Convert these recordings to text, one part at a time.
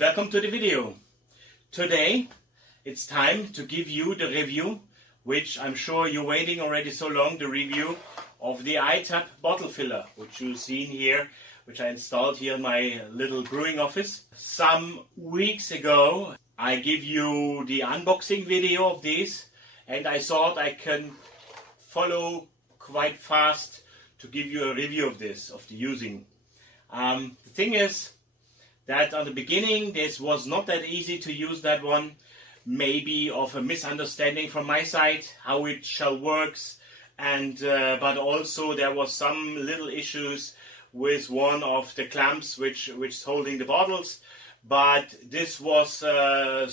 and welcome to the video. Today it's time to give you the review, which I'm sure you're waiting already so long, the review of the iTap bottle filler, which you've seen here, which I installed here in my little brewing office. Some weeks ago I give you the unboxing video of this, and I thought I can follow quite fast to give you a review of this, of the using. The thing is that on the beginning this was not that easy to use that one, maybe of a misunderstanding from my side how it shall works, and but also there was some little issues with one of the clamps which is holding the bottles, but this was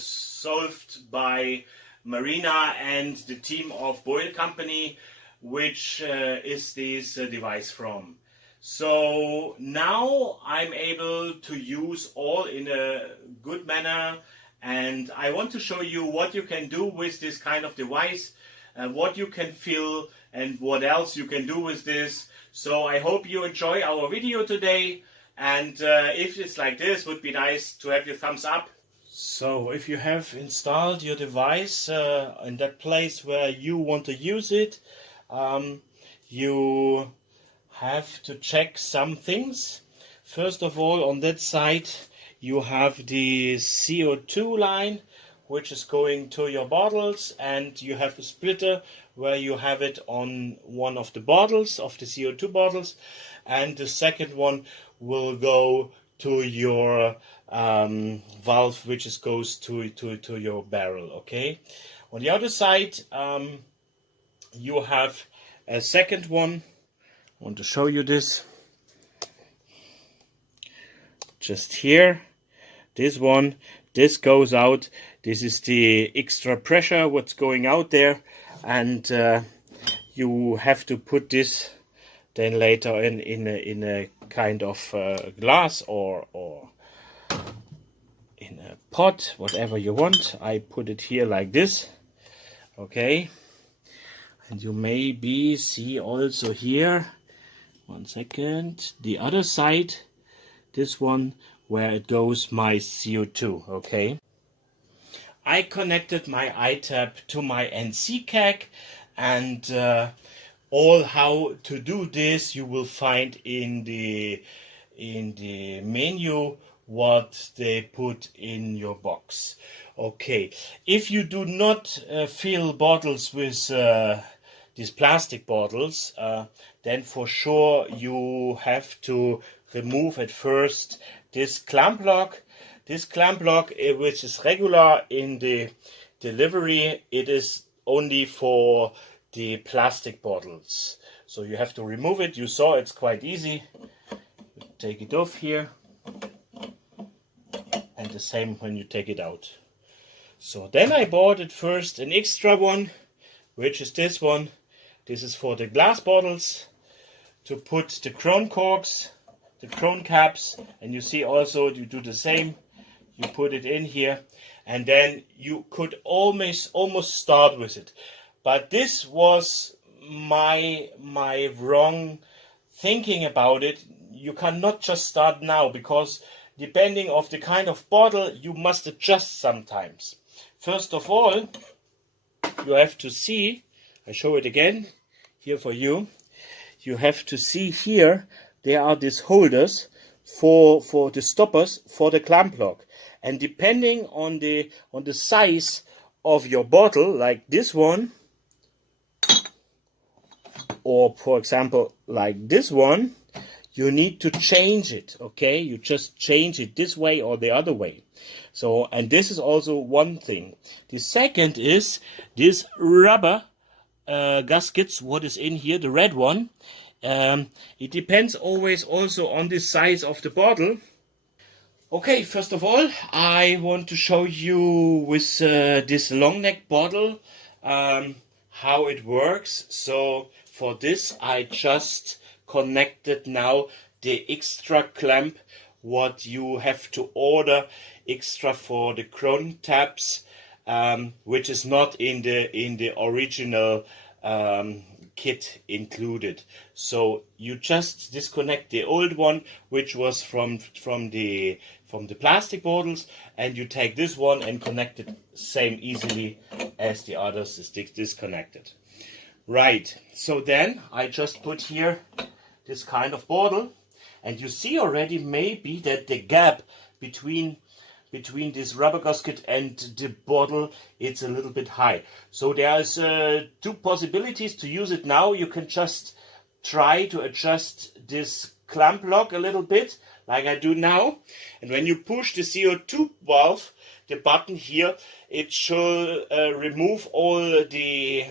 solved by Marina and the team of Boel Company, which is this device from. So now I'm able to use all in a good manner, and I want to show you what you can do with this kind of device, what you can fill and what else you can do with this. So I hope you enjoy our video today, and if it's like this, would be nice to have your thumbs up. So if you have installed your device in that place where you want to use it, you have to check some things. First of all, on that side you have the CO2 line which is going to your bottles, and you have a splitter where you have it on one of the bottles, of the CO2 bottles, and the second one will go to your valve which goes to your barrel. Okay, on the other side you have a second one. I want to show you this. Just here, this one, this goes out. This is the extra pressure what's going out there, and you have to put this then later in a kind of glass or in a pot, whatever you want. I put it here like this. Okay, and you maybe see also here, one second, the other side, this one where it goes my CO2. Okay, I connected my iTap to my NC keg, and all how to do this you will find in the menu what they put in your box. Okay, if you do not fill bottles with these plastic bottles, then for sure you have to remove at first this clamp lock. This clamp lock, which is regular in the delivery, it is only for the plastic bottles. So you have to remove it. You saw it's quite easy. Take it off here, and the same when you take it out. So then I bought at first an extra one, which is this one. This is for the glass bottles, to put the crown corks, the crown caps, and you see also you do the same. You put it in here, and then you could almost start with it. But this was my wrong thinking about it. You cannot just start now, because depending of the kind of bottle you must adjust sometimes. First of all, you have to see, I show it again here for you. You have to see here there are these holders for the stoppers for the clamp lock, and depending on the size of your bottle, like this one, or for example like this one, you need to change it. Okay, you just change it this way or the other way. So, and this is also one thing. The second is this rubber gaskets, what is in here, the red one. It depends always also on the size of the bottle. Okay, first of all I want to show you with this long neck bottle how it works. So for this I just connected now the extra clamp what you have to order extra for the crown taps, which is not in the original kit included. So you just disconnect the old one, which was from the plastic bottles, and you take this one and connect it same easily as the others is disconnected. Right, so then I just put here this kind of bottle, and you see already maybe that the gap between this rubber gasket and the bottle, it's a little bit high. So there's two possibilities to use it now. You can just try to adjust this clamp lock a little bit, like I do now. And when you push the CO2 valve, the button here, it should remove all the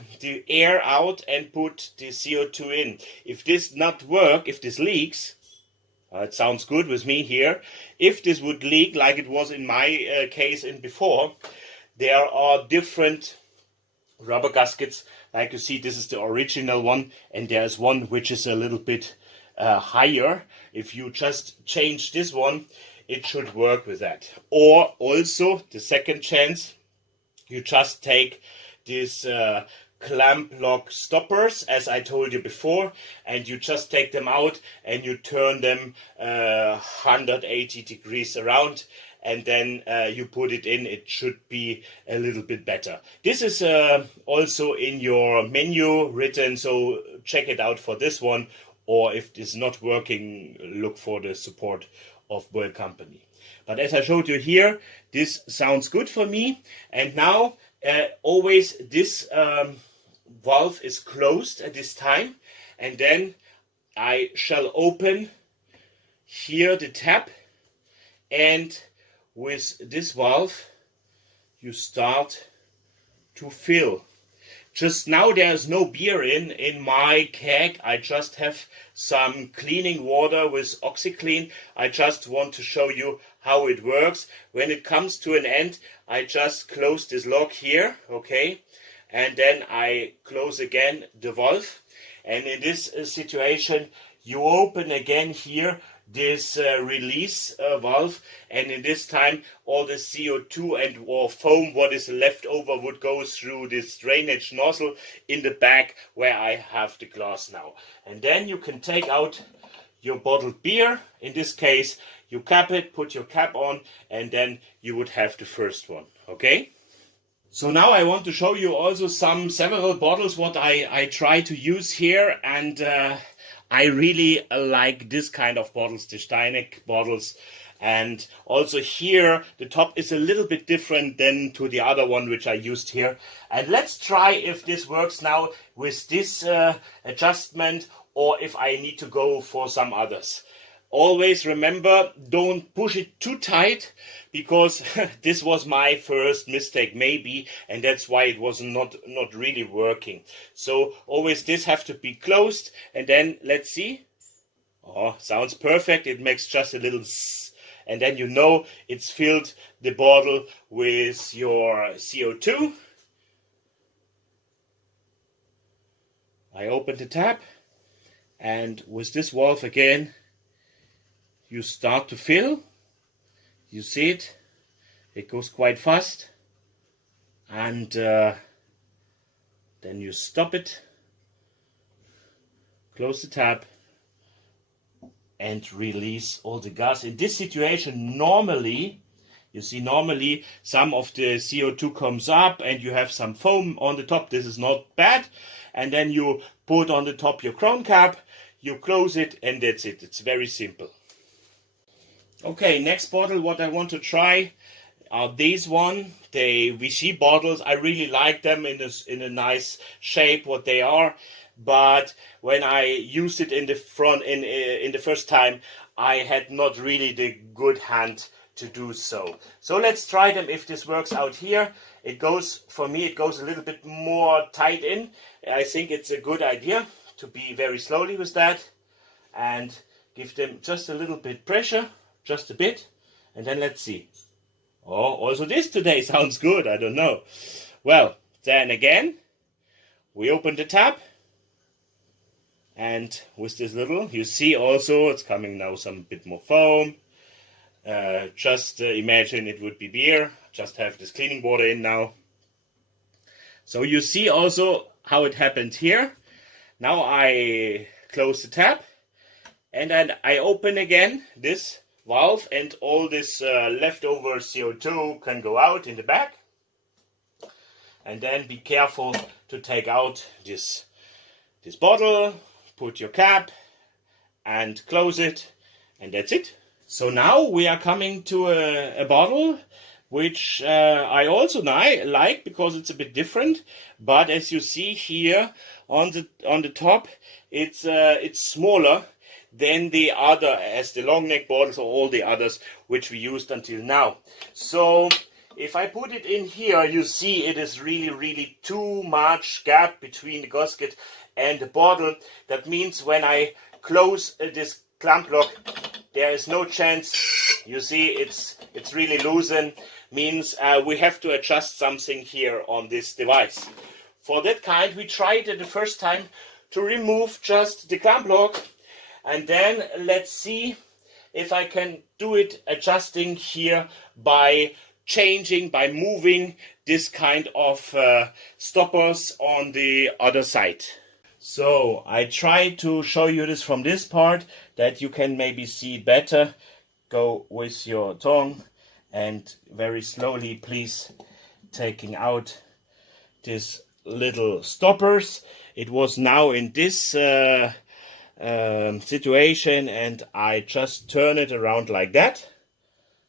air out and put the CO2 in. If this not work, if this leaks, it sounds good with me here. If this would leak, like it was in my case in before, there are different rubber gaskets. Like you see, this is the original one, and there's one which is a little bit higher. If you just change this one, it should work with that. Or also, the second chance, you just take this clamp lock stoppers, as I told you before, and you just take them out and you turn them 180 degrees around, and then you put it in. It should be a little bit better. This is also in your menu written, so check it out for this one, or if it's not working, look for the support of Boel company. But as I showed you here, this sounds good for me. And now always this valve is closed at this time, and then I shall open here the tap, and with this valve you start to fill. Just now there's no beer in my keg. I just have some cleaning water with OxyClean. I just want to show you how it works. When it comes to an end, I just close this lock here, okay? And then I close again the valve. And in this situation, you open again here this release valve, and in this time all the CO2 and or foam what is left over would go through this drainage nozzle in the back where I have the glass now. And then you can take out your bottled beer. In this case, you cap it, put your cap on, and then you would have the first one, okay? So now I want to show you also several bottles what I try to use here, and I really like this kind of bottles, the Steineck bottles. And also here the top is a little bit different than to the other one which I used here. And let's try if this works now with this adjustment, or if I need to go for some others. Always remember, don't push it too tight, because this was my first mistake maybe, and that's why it was not really working. So always this have to be closed, and then let's see. Oh, sounds perfect. It makes just a little zzz, and then you know it's filled the bottle with your CO2. I open the tap, and with this valve again, you start to fill. You see it, it goes quite fast, and then you stop it, close the tap, and release all the gas. In this situation, normally, you see, normally some of the CO2 comes up and you have some foam on the top. This is not bad. And then you put on the top your crown cap, you close it, and that's it. It's very simple. Okay, next bottle what I want to try are these one, the Vichy bottles. I really like them in a nice shape what they are, but when I used it in the front in the first time, I had not really the good hand to do so. So let's try them if this works out here. It goes, for me, it goes a little bit more tight in. I think it's a good idea to be very slowly with that and give them just a little bit pressure. Just a bit, and then let's see. Oh, also this today sounds good, I don't know. Well, then again, we open the tap, and with this little, you see also, it's coming now some bit more foam. Just imagine it would be beer, just have this cleaning water in now. So you see also how it happened here. Now I close the tap, and then I open again this valve, and all this leftover CO2 can go out in the back. And then be careful to take out this bottle, put your cap and close it, and that's it. So now we are coming to a bottle which I also like because it's a bit different. But as you see here on the top, it's smaller than the other, as the long neck bottles or all the others which we used until now. So if I put it in here, you see it is really too much gap between the gasket and the bottle. That means when I close this clamp lock, there is no chance. You see it's really loosened. Means we have to adjust something here on this device. For that kind, we tried it the first time to remove just the clamp lock, and then let's see if I can do it adjusting here by moving this kind of stoppers on the other side. So I try to show you this from this part that you can maybe see better. Go with your tongue and very slowly, please, taking out these little stoppers. It was now in this situation, and I just turn it around like that.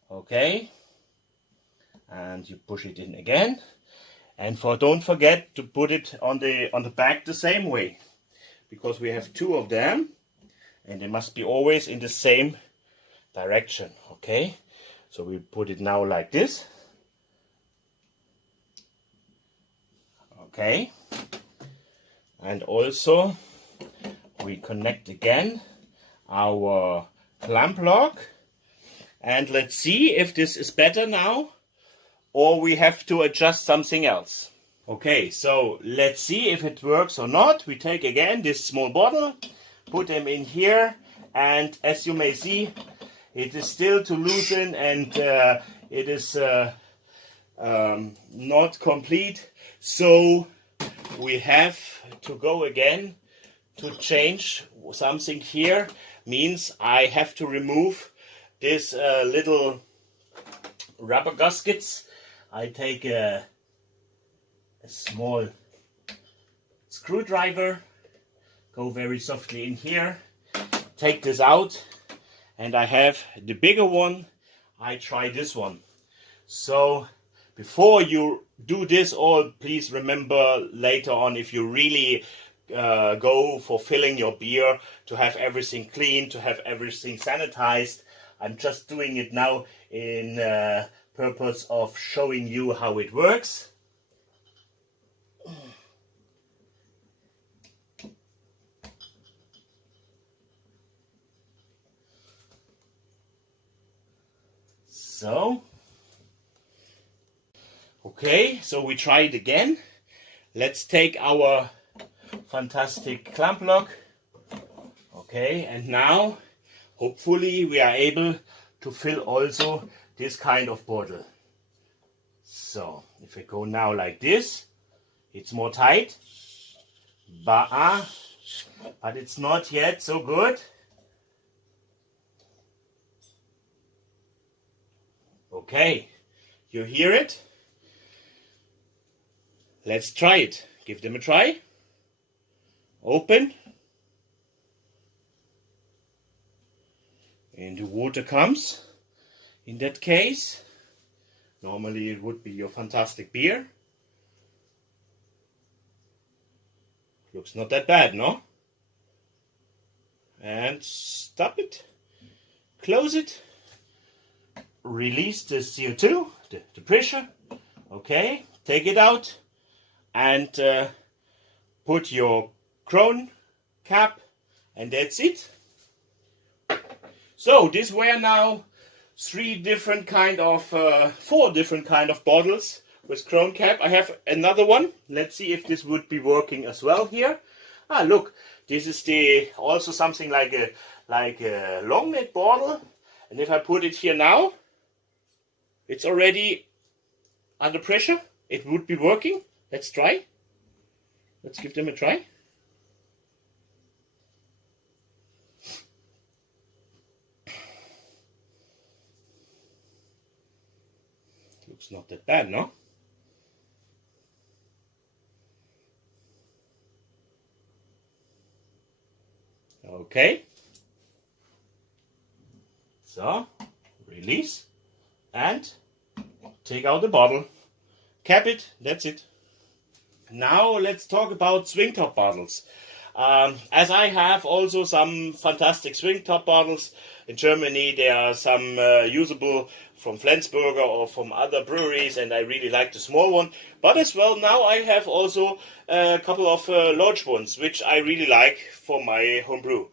Okay, and you push it in again, and don't forget to put it on the back the same way, because we have two of them and they must be always in the same direction. Okay, so we put it now like this. Okay, and also we connect again our clamp lock, and let's see if this is better now or we have to adjust something else. Okay, so let's see if it works or not. We take again this small bottle, put them in here, and as you may see, it is still to loosen, and it is not complete. So we have to go again to change something here. Means I have to remove this little rubber gaskets. I take a small screwdriver, go very softly in here, take this out, and I have the bigger one. I try this one. So before you do this all, please remember later on, if you really go for filling your beer, to have everything clean, to have everything sanitized. I'm just doing it now in purpose of showing you how it works. So, okay, so we try it again. Let's take our fantastic clamp lock. Okay, and now hopefully we are able to fill also this kind of bottle. So if I go now like this, it's more tight, but it's not yet so good. Okay, you hear it? Let's try it. Give them a try. Open. And the water comes. In that case, normally it would be your fantastic beer. Looks not that bad, no? And stop it. Close it. Release the CO2, the pressure. Okay, take it out and put your crown cap, and that's it. So these were now four different kind of bottles with crown cap. I have another one. Let's see if this would be working as well here. Look, this is also something like a long neck bottle, and if I put it here now, it's already under pressure. It would be working. Let's try. Let's give them a try. It's not that bad, no? Okay. So, release and take out the bottle. Cap it, that's it. Now let's talk about swing top bottles. As I have also some fantastic swing top bottles. In Germany there are some usable from Flensburger or from other breweries, and I really like the small one. But as well now I have also a couple of large ones which I really like for my homebrew.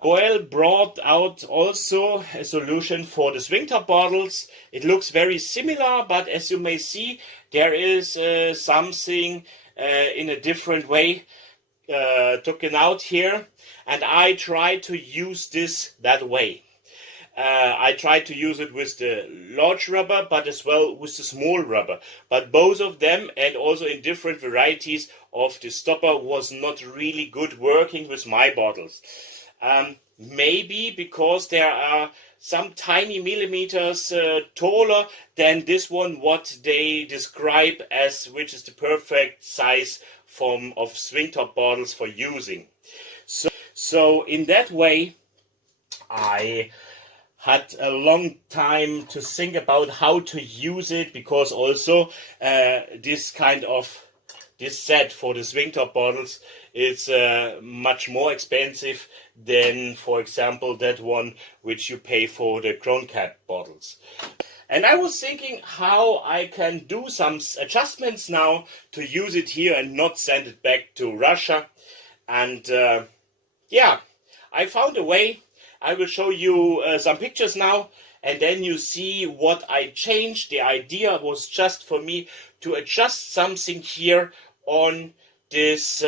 Boel brought out also a solution for the swing top bottles. It looks very similar, but as you may see, there is something in a different way taken out here, and I try to use this that way. I try to use it with the large rubber, but as well with the small rubber. But both of them, and also in different varieties of the stopper, was not really good working with my bottles. Maybe because there are some tiny millimeters taller than this one, what they describe as which is the perfect size of swing top bottles for using. So in that way I had a long time to think about how to use it, because also this set for the swing top bottles is much more expensive than, for example, that one which you pay for the crown cap bottles. And I was thinking how I can do some adjustments now to use it here and not send it back to Russia. And yeah, I found a way. I will show you some pictures now, and then you see what I changed. The idea was just for me to adjust something here on this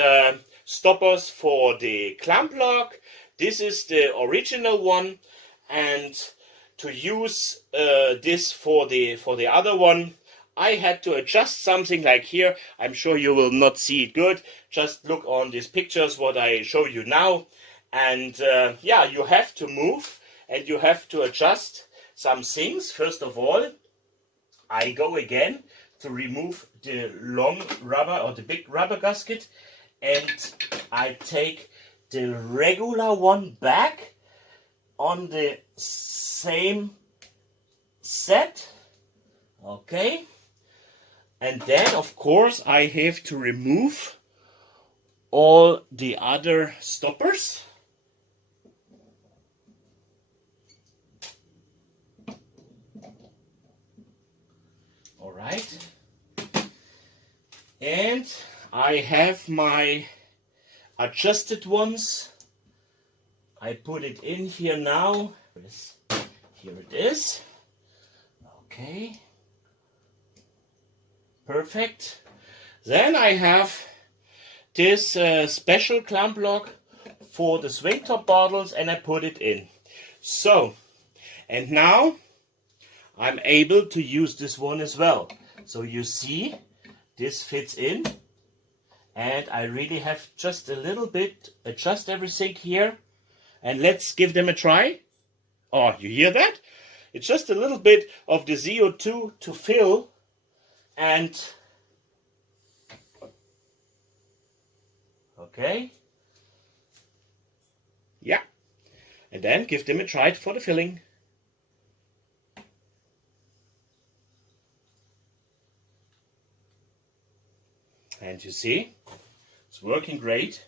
stoppers for the clamp lock. This is the original one, and to use this for the other one, I had to adjust something like here. I'm sure you will not see it good. Just look on these pictures what I show you now, and yeah, you have to move and you have to adjust some things. First of all, I go again to remove the long rubber or the big rubber gasket, and I take the regular one back on the same set. Okay, and then of course I have to remove all the other stoppers. All right, and I have my adjusted ones. I put it in here now. Here it is. Okay, perfect. Then I have this special clamp lock for the swing top bottles, and I put it in. So, and now I'm able to use this one as well. So you see, this fits in, and I really have just a little bit adjust everything here, and let's give them a try. Oh, you hear that? It's just a little bit of the CO2 to fill, and okay, yeah, and then give them a try for the filling. And you see, it's working great.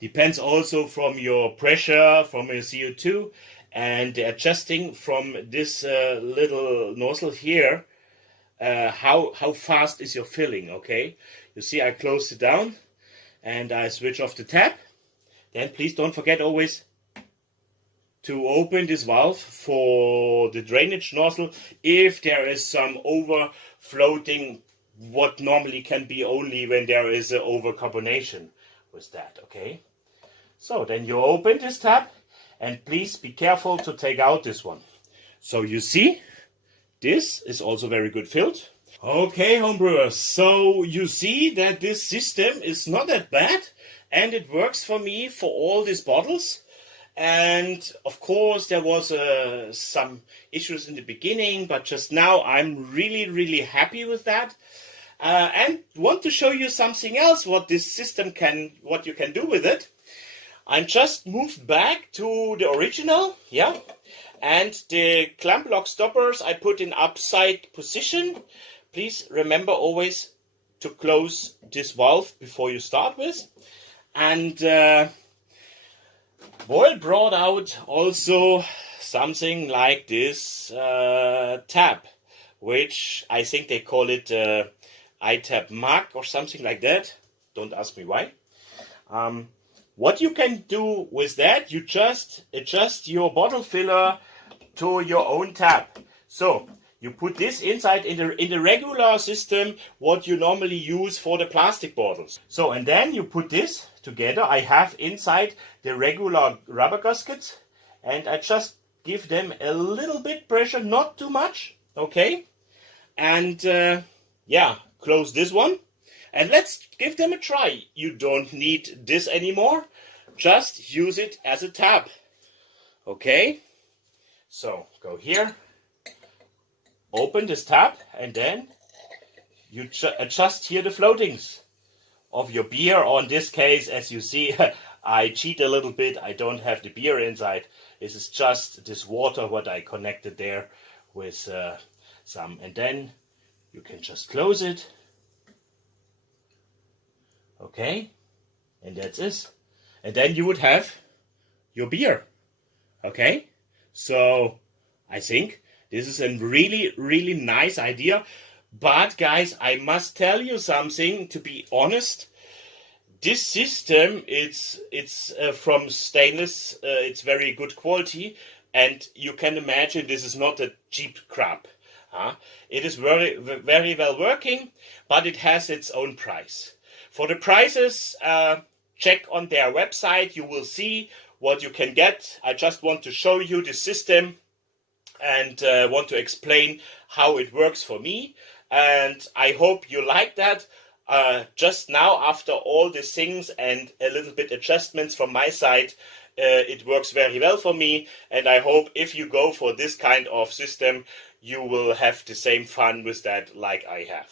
Depends also from your pressure, from your CO2, and the adjusting from this little nozzle here, how fast is your filling, okay? You see, I close it down and I switch off the tap. Then please don't forget always to open this valve for the drainage nozzle if there is some overfloating, what normally can be only when there is an overcarbonation with that, okay? So then you open this tap, and please be careful to take out this one. So you see, this is also very good filled. Okay, homebrewers, so you see that this system is not that bad, and it works for me for all these bottles. And of course there was some issues in the beginning, but just now I'm really happy with that. And want to show you something else, what this system what you can do with it. I'm just moved back to the original, yeah. And the clamp lock stoppers I put in upside position. Please remember always to close this valve before you start with. And Boel brought out also something like this tap, which I think they call it iTap mug or something like that. Don't ask me why. What you can do with that, you just adjust your bottle filler to your own tap. So you put this inside in the regular system, what you normally use for the plastic bottles. So, and then you put this together. I have inside the regular rubber gaskets, and I just give them a little bit pressure, not too much, okay? And yeah, close this one. And let's give them a try. You don't need this anymore. Just use it as a tap. Okay? So, go here. Open this tap, and then you adjust here the floatings of your beer. Or in this case, as you see, I cheat a little bit. I don't have the beer inside. This is just this water what I connected there with some. And then you can just close it. Okay, and that's it. And then you would have your beer. Okay, so I think this is a really nice idea. But guys, I must tell you something, to be honest. This system, it's from stainless, it's very good quality, and you can imagine this is not a cheap crap. It is very well working, but it has its own price. For the prices, check on their website. You will see what you can get. I just want to show you the system and want to explain how it works for me. And I hope you like that. Just now, after all these things and a little bit adjustments from my side, it works very well for me. And I hope if you go for this kind of system, you will have the same fun with that like I have.